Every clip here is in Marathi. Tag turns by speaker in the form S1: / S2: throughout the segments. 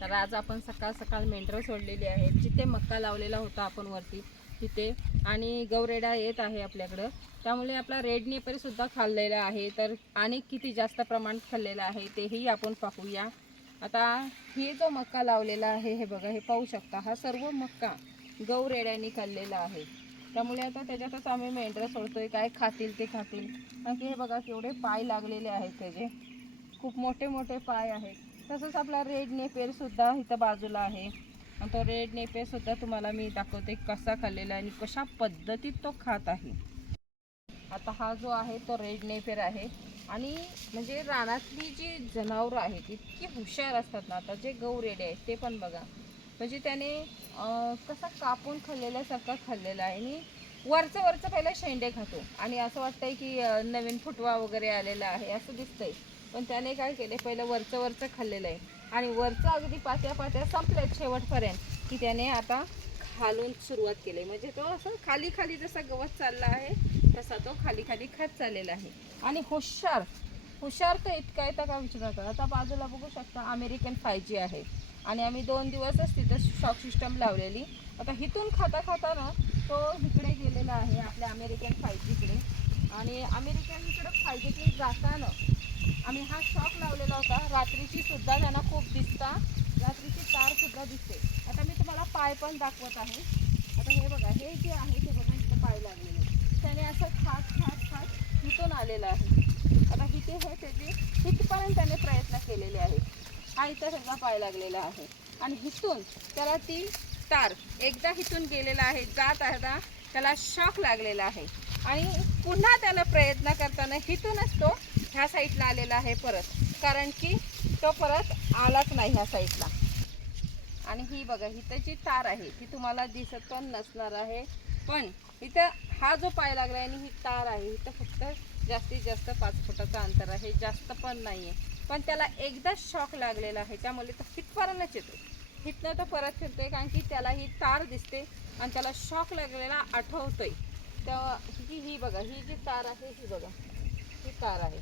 S1: तर आज आपण सकाळ सकाळ मेंढरं सोडलेली आहेत. जिथे मक्का लावलेला होता आपण वरती तिथे. आणि गौरेडा येत आहे आपल्याकडं. त्यामुळे आपला रेड नेपरीसुद्धा खाल्लेला आहे. तर आणि किती जास्त प्रमाणात खाल्लेलं आहे तेही आपण पाहूया. आता हे जो मक्का लावलेला आहे हे बघा हे पाहू शकता हा सर्व मक्का गवरेड्याने खाल्लेला आहे. त्यामुळे आता त्याच्यातच आम्ही मेंढरं सोडतोय काय खातील ते खातील. आणखी हे बघा केवढे पाय लागलेले आहेत त्याचे. खूप मोठे मोठे पाय आहेत. तसंच आपला रेड नेपेरसुद्धा इथं बाजूला आहे. आणि तो रेड नेपेरसुद्धा तुम्हाला मी दाखवते कसा खाल्लेला आहे आणि कशा पद्धतीत तो खात आहे. आता हा जो आहे तो रेड नेपेर आहे. आणि म्हणजे रानातली जी जनावरं आहेत इतकी हुशार असतात ना आता जे गौरेडे आहेत ते पण बघा. म्हणजे त्याने कसा कापून खाल्लेल्यासारखा खाल्लेला आहे. आणि वरचं वरचं पहिलं शेंडे खातो. आणि असं वाटतंय की नवीन फुटवा वगैरे आलेला आहे असं दिसतंय. पण त्याने काय केले पहिलं वरचं वरचं खाल्लेलं आहे. आणि वरचं अगदी पात्या पात्या संपल्यात शेवटपर्यंत की त्याने आता खालून सुरुवात केली म्हणजे तो असं खाली खाली जसा गवत चालला आहे तसा तो खाली खाली खात चाललेला आहे. आणि हुशार हुशार तर इतका येतं का विचारू नका. आता बाजूला बघू शकता अमेरिकन फाय जी आहे. आणि आम्ही दोन दिवसच तिथं शॉक सिस्टम लावलेली. आता इथून खाता खाता ना तो इकडे गेलेला आहे आपल्या अमेरिकन फाय जीकडे आणि अमेरिकन इकडं फाय जीकडे जाताना आम्ही हा शॉक लावलेला होता. रात्रीची सुद्धा त्यांना खूप दिसता. रात्रीची तार सुद्धा दिसते. आता मी तुम्हाला पाय पण दाखवत आहे. आता हे बघा हे जे आहे ते बघा इथं पाय लागलेले त्याने असं खात खात खात इथून आलेलं आहे. आता इथे हे त्याचे इथपर्यंत त्याने प्रयत्न केलेले आहेत. हा इथं सगळा पाय लागलेला आहे. आणि इथून त्याला ती तार एकदा इथून गेलेला आहे जात आहे त्याला शॉक लागलेला आहे. आणि पुन्हा त्याला प्रयत्न करताना इथूनच तो ह्या साईडला आलेला आहे परत. कारण की तो परत आलाच नाही ह्या साईडला. आणि ही बघा इथं जी तार आहे ती तुम्हाला दिसत पण नसणार आहे. पण इथं हा जो पाय लागला आहे आणि ही तार आहे इथं फक्त जास्तीत जास्त पाच फुटाचं अंतर आहे. जास्त पण नाही आहे पण त्याला एकदा शॉक लागलेला आहे. त्यामुळे तो हितपर्यंतच येतो हिथनं तो परत फिरतोय कारण की त्याला ही तार दिसते आणि त्याला शॉक लागलेला आठवतोय. तेव्हा ही ही बघा ही जी तार आहे ही बघा. ही तार आहे.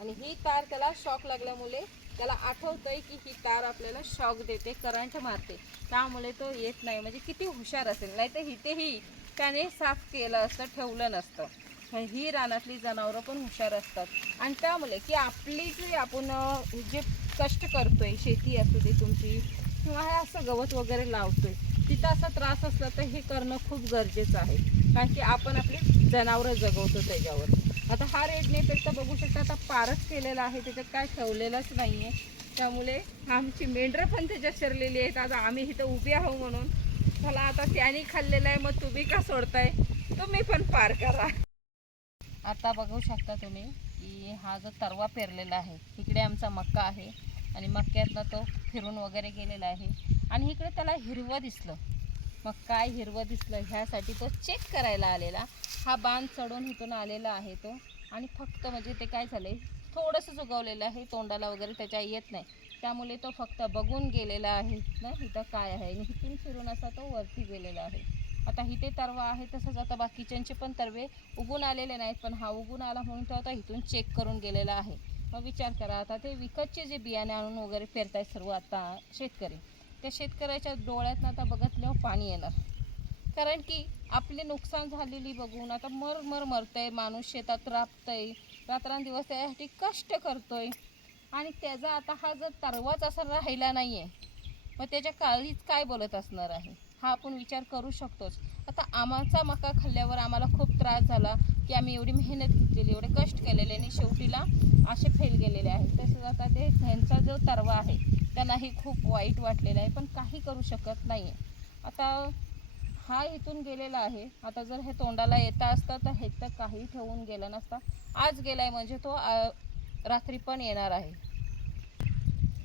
S1: आणि ही तार त्याला शॉक लागल्यामुळे त्याला आठवतंय की ही तार आपल्याला शॉक देते करंट मारते. त्यामुळे तो येत नाही. म्हणजे किती हुशार असेल. नाही तर इथेही त्याने साफ केलं असतं ठेवलं नसतं. ही रानातली जनावरं पण हुशार असतात. आणि त्यामुळे की आपली जी आपण जे कष्ट करतोय शेती असू दे तुमची किंवा हे असं गवत वगैरे लावतोय तिथं असा त्रास असला तर हे करणं खूप गरजेचं आहे. कारण की आपण आपली जनावरं जगवतो त्याच्यावर. आता हा रेड नेपेर तर बघू शकता आता पारच केलेला आहे त्याच्यात काय ठेवलेलंच नाही आहे त्यामुळे आमची मेंढरं पण त्याच्यात शिरलेली आहेत. आता आम्ही इथं उभी आहो म्हणून. मला आता त्याने खाल्लेलं आहे मग तुम्ही का सोडताय? तुम्ही पण पार करा. आता बघू शकता तुम्ही की हा जो तरवा पेरलेला आहे इकडे आमचा मक्का आहे. आणि मक्क्यातला तो फिरून वगैरे गेलेला आहे. आणि इकडे त्याला हिरवं दिसलं. मग काय हिरवं दिसलं ह्यासाठी तो चेक करायला आलेला. हा बांध चढून इथून आलेला आहे तो. आणि फक्त म्हणजे ते काय झालंय थोडंसं चुकवलेलं आहे तोंडाला वगैरे त्याच्या येत नाही. त्यामुळे तो फक्त बघून गेलेला आहे ना इथं काय आहे. आणि इथून फिरून असा तो वरती गेलेला आहे. आता इथे तरवा आहे तसंच आता बाकीच्यांचे पण तरवे उगून आलेले नाहीत पण हा उगून आला म्हणून तो आता इथून चेक करून गेलेला आहे. मग विचार करा आता ते विकतचे जे बियाणे आणून वगैरे पेरतायत सर्व आता शेतकरी. त्या शेतकऱ्याच्या डोळ्यातनं आता बघतल्यावर पाणी येणार. कारण की आपले नुकसान झालेली बघून आता मर मर मरतंय माणूस शेतात राबतंय रात्रंदिवस त्यासाठी कष्ट करतोय. आणि त्याचा आता हा जर तरवाच असा राहिला नाही आहे मग त्याच्या काळीच काय बोलत असणार आहे? हा आपण विचार करू शकतोच. आता आमचा मका खाल्ल्यावर आम्हाला खूप त्रास झाला की आम्ही एवढी मेहनत घेतलेली एवढे कष्ट केलेले आणि शेवटीला असे फेल गेलेले आहेत. तसंच आता ते ह्यांचा जो तरवा आहे त्यांनाही खूप वाईट वाटलेलं आहे पण काही करू शकत नाही आहे आता हा इथून गेलेला आहे. आता जर हे तोंडाला येता असता तर हे तर काही ठेवून गेलं नसता. आज गेला आहे म्हणजे तो रात्री पण येणार आहे.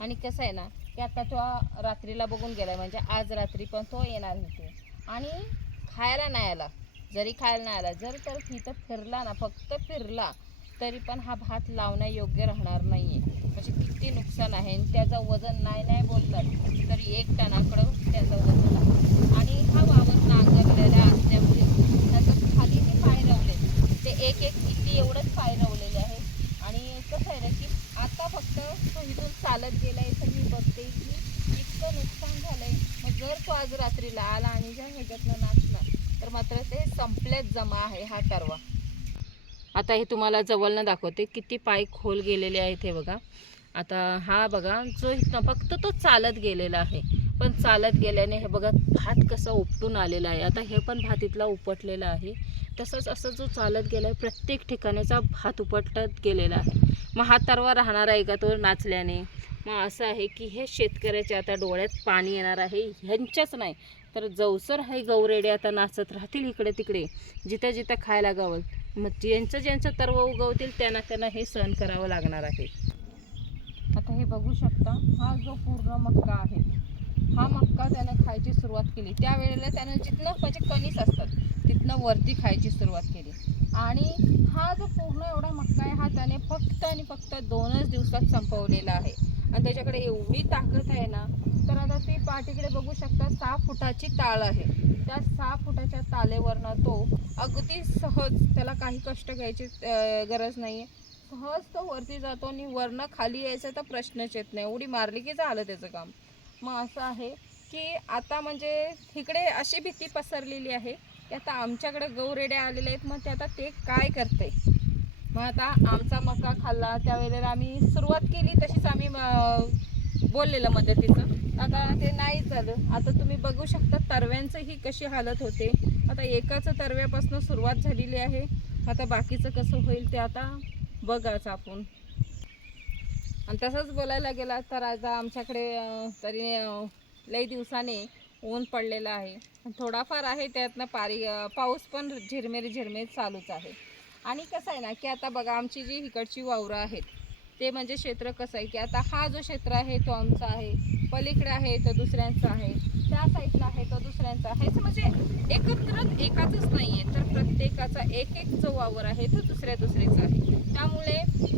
S1: आणि कसं आहे ना की आता तो रात्रीला बघून गेला आहे म्हणजे आज रात्री पण तो येणार होते आणि खायला नाही आला. जरी खायला नाही आला जर तर तिथं फिरला ना फक्त फिरला तरी पण हा भात लावण्या योग्य राहणार नाही आहे म्हणजे किती नुकसान आहे आणि त्याचं वजन नाही नाही बोललं तरी एक टनाकडं त्याचं वजन आहे. आणि हा वावर नांगरलेला असल्यामुळे त्याचं खाली ते पाय रवले ते एक एक किती एवढंच पाय रवलेले आहे. आणि कसं आहे ना की आता फक्त तो इथून चालत गेलाय तर मी बघते की इतकं नुकसान झालं आहे मग जर तो आज रात्रीला आला आणि जर ह्याच्यातनं नाचला तर मात्र ते संपलेच जमा आहे हा टरवा आता हे तुम्हाला जवळनं दाखवते. किती पाय खोल गेलेले आहेत हे बघा. आता हा बघा जो इथनं फक्त तो चालत गेलेला आहे. पण चालत गेल्याने हे बघा भात कसा उपटून आलेला आहे. आता हे पण भात इथला उपटलेला आहे. तसंच असं जो चालत गेला आहे प्रत्येक ठिकाणीचा भात उपटत गेलेला आहे. मग हा तरवा राहणार आहे का तो नाचल्याने? मग असं आहे की हे शेतकऱ्याच्या आता डोळ्यात पाणी येणार आहे. ह्यांच्याच नाही. तर जवसर हे गौरेडे आता नाचत राहतील इकडे तिकडे. जिथं जिथं खायला गावल मग ज्यांचं ज्यांचं तर्व उगवतील त्यांना त्यांना हे सहन करावं लागणार आहे. आता हे बघू शकता हा जो पूर्ण मक्का आहे हा मक्का त्याने खायची सुरुवात केली. त्यावेळेला त्यानं जिथनं म्हणजे कणीस असतात तिथनं वरती खायची सुरुवात केली. आणि हा जो पूर्ण एवढा मक्का आहे हा त्याने फक्त आणि फक्त दोनच दिवसात संपवलेला आहे. आणि त्याच्याकडे एवढी ताकद आहे ना तर आता ती पाठीकडे बघू शकता सहा फुटाची ताळ आहे. त्या सहा फुटाच्या तालेवरनं तो अगदी सहज त्याला काही कष्ट घ्यायची गरज नाही आहे सहज तो वरती जातो आणि वरनं खाली यायचा तर प्रश्नच येत नाही. एवढी मारली की झालं त्याचं काम. मग असं आहे की आता म्हणजे इकडे अशी भीती पसरलेली आहे की आता आमच्याकडे गौरेड्या आलेल्या आहेत. मग ते आता ते काय करते मग आता आमचा मका खाल्ला. त्यावेळेला आम्ही सुरुवात केली तशीच आम्ही बोललेलं मदतीचं. आता ते नाही झालं. आता तुम्ही बघू शकता तरव्यांचंही कशी हालत होते. आता एकाच तरव्यापासून सुरुवात झालेली आहे. आता बाकीचं कसं होईल ते आता बघाच आपण. आणि तसंच बोलायला गेला तर आता आमच्याकडे तरी लई दिवसाने ऊन पडलेलं आहे. थोडाफार आहे त्यातनं पारी पाऊस पण झिरमेर झिरमेर चालूच आहे. आणि कसं आहे ना की आता बघा आमची जी इकडची वावरं आहेत ते म्हणजे क्षेत्र कसं आहे की आता हा जो क्षेत्र आहे तो आमचा आहे. पलीकडे आहे तो दुसऱ्यांचा आहे. त्या साईडला आहे तो दुसऱ्यांचा आहे. म्हणजे एकत्र एकाचंच नाही आहे तर प्रत्येकाचा एक एक जो वावर आहे तो दुसऱ्या दुसऱ्याचा आहे. त्यामुळे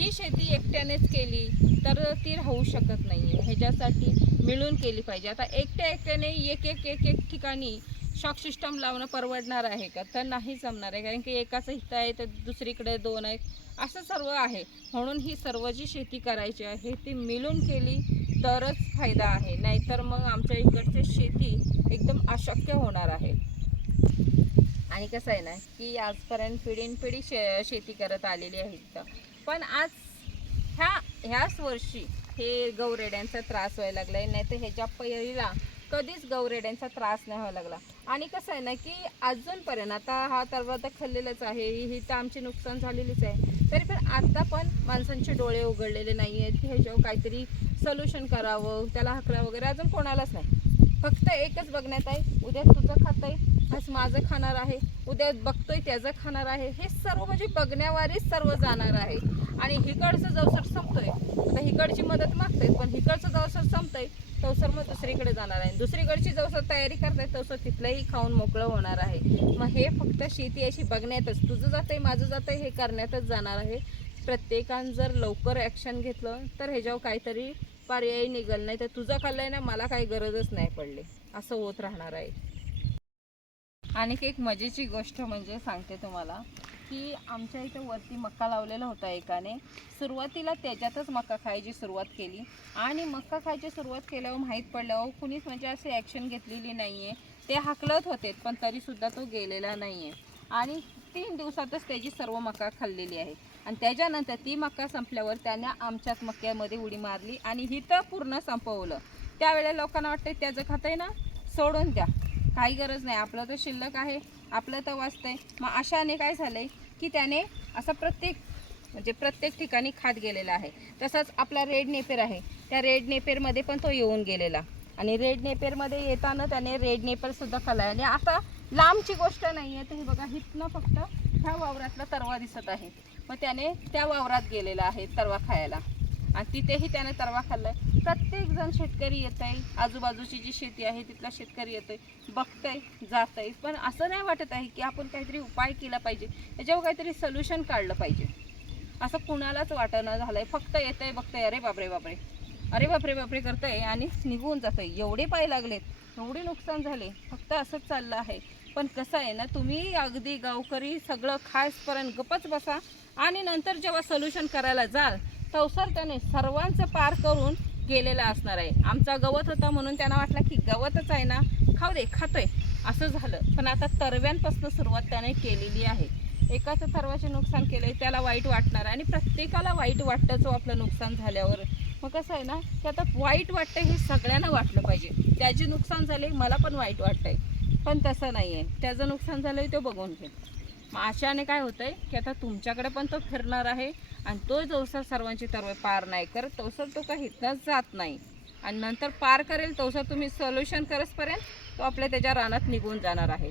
S1: ही शेती एकट्यानेच केली तर ती राहू शकत नाही आहे ह्याच्यासाठी मिळून केली पाहिजे. आता एकट्या एकट्याने एक एक एक एक ठिकाणी शॉक सिस्टम लावणं परवडणार आहे का? तर नाही जमणार आहे कारण की एकाचं हित आहे तर दुसरीकडे दोन आहेत. असं सर्व आहे. म्हणून ही सर्व जी शेती करायची आहे ती मिळून केली तरच फायदा आहे. नाहीतर मग आमच्या इकडची शेती एकदम अशक्य होणार आहे. आणि कसं आहे ना की आजपर्यंत पिढीन पिढी शे शेती करत आलेली आहे तर पण आज ह्या ह्याच वर्षी हे गौरेड्यांचा त्रास व्हायला लागला आहे नाही तर ह्याच्या पहिला कधीच गौरेड्यांचा त्रास नाही व्हायला लागला. आणि कसं आहे ना की अजूनपर्यंत आता हा तलवार तर खाल्लेलाच आहे ही तर आमची नुकसान झालेलीच आहे. तरी पण आत्ता पण माणसांचे डोळे उघडलेले नाही आहेत की ह्याच्यावर काहीतरी सोल्युशन करावं त्याला हकला वगैरे अजून कोणालाच नाही. फक्त एकच बघण्यात आहे उद्या तुझं खात आहे आज माझं खाणार आहे उद्या बघतोय त्याचं खाणार आहे हे सर्व म्हणजे बघण्यावारीच सर्व जाणार आहे. आणि हिकडचं जवसर संपतोय. आता हिकडची मदत मागतायत पण हिकडचं जवसर संपतंय तवसर मग दुसरीकडे जाणार आहे. दुसरीकडची जवसर तयारी करताय तवसर तिथलंही खाऊन मोकळं होणार आहे. मग हे फक्त शेती अशी बघण्यातच तुझं जातंय माझं जातंय हे करण्यातच जाणार आहे. प्रत्येकानं जर लवकर ॲक्शन घेतलं तर ह्याच्यावर काहीतरी पर्याय निघल. नाही तर तुझं खाल्लंय ना मला काही गरजच नाही पडली. असं होत राहणार आहे. आणखी एक मजेची गोष्ट म्हणजे सांगते तुम्हाला. की आमच्या इथं वरती मक्का लावलेला होता एकाने. सुरुवातीला त्याच्यातच मक्का खायची सुरुवात केली. आणि मक्का खायची सुरुवात केल्यावर माहीत पडल्यावर कुणीच म्हणजे अशी ॲक्शन घेतलेली नाही आहे ते हाकलत होते पण तरीसुद्धा तो गेलेला नाही आहे आणि तीन दिवसातच त्याची सर्व मका खाल्लेली आहे. आणि त्याच्यानंतर ती मका संपल्यावर त्याने आमच्याच मक्यामध्ये उडी मारली आणि हिथं पूर्ण संपवलं. त्यावेळेला लोकांना वाटतं त्याचं खातं आहे ना? सोडून द्या. काही गरज नाही. आपलं तर शिल्लक आहे आपलं तर वाचतंय. मग अशाने काय झालंय की त्याने असं प्रत्येक म्हणजे प्रत्येक ठिकाणी खात गेलेला आहे. तसाच आपला रेड नेपेर आहे. त्या रेड नेपेरमध्ये पण तो येऊन गेलेला. आणि रेड नेपेरमध्ये येताना त्याने रेड नेपेरसुद्धा खाला आणि आता लांबची गोष्ट नाही आहे तर हे बघा हिथनं फक्त ह्या वावरातला तरवा दिसत आहे. मग त्याने त्या वावरात गेलेला आहे तरवा खायला. आणि तिथेही त्याने तरवा खाल्लाय. आहे प्रत्येकजण शेतकरी येत आहे आजूबाजूची जी शेती आहे तिथला शेतकरी येतोय. बघतंय जातंय. पण असं नाही वाटत आहे की आपण काहीतरी उपाय केला पाहिजे त्याच्यावर काहीतरी सोल्युशन काढलं पाहिजे. असं कुणालाच वाटणं झालं आहे फक्त येतंय बघतंय अरे बापरे बापरे. अरे बापरे बापरे करतंय आणि निघून जातंय. एवढे पाय लागलेत एवढे नुकसान झाले फक्त असंच चाललं आहे. पण कसं आहे ना तुम्ही अगदी गावकरी सगळं खासपर्यंत गपच बसा आणि नंतर जेव्हा सोल्युशन करायला जाल तवसर त्याने सर्वांचं पार करून गेलेला असणार आहे. आमचा गवत होता म्हणून त्यांना वाटलं की गवतच आहे ना खाऊ दे खातोय. असं झालं. पण आता तरव्यांपासून सुरुवात त्याने केलेली आहे. एकाचं तरवाचे नुकसान केलंय त्याला वाईट वाटणार आणि प्रत्येकाला वाईट वाटतंच जो आपलं नुकसान झाल्यावर. मग कसं आहे ना की आता वाईट वाटतं हे सगळ्यांना वाटलं पाहिजे. त्याचे नुकसान झाले मला पण वाईट वाटतंय. पण तसं नाही आहे त्याचं नुकसान झालंय तो बघून घेतो मग अशाने काय होतंय की आता तुमच्याकडे पण तो फिरणार आहे आणि तो जवसर सर्वांची तरवे पार नाही करत तवसर तो काही इथंच जात नाही. आणि नंतर पार करेल तवसर तुम्ही सोल्युशन करसपर्यंत तो आपल्या त्याच्या रानात निघून जाणार आहे.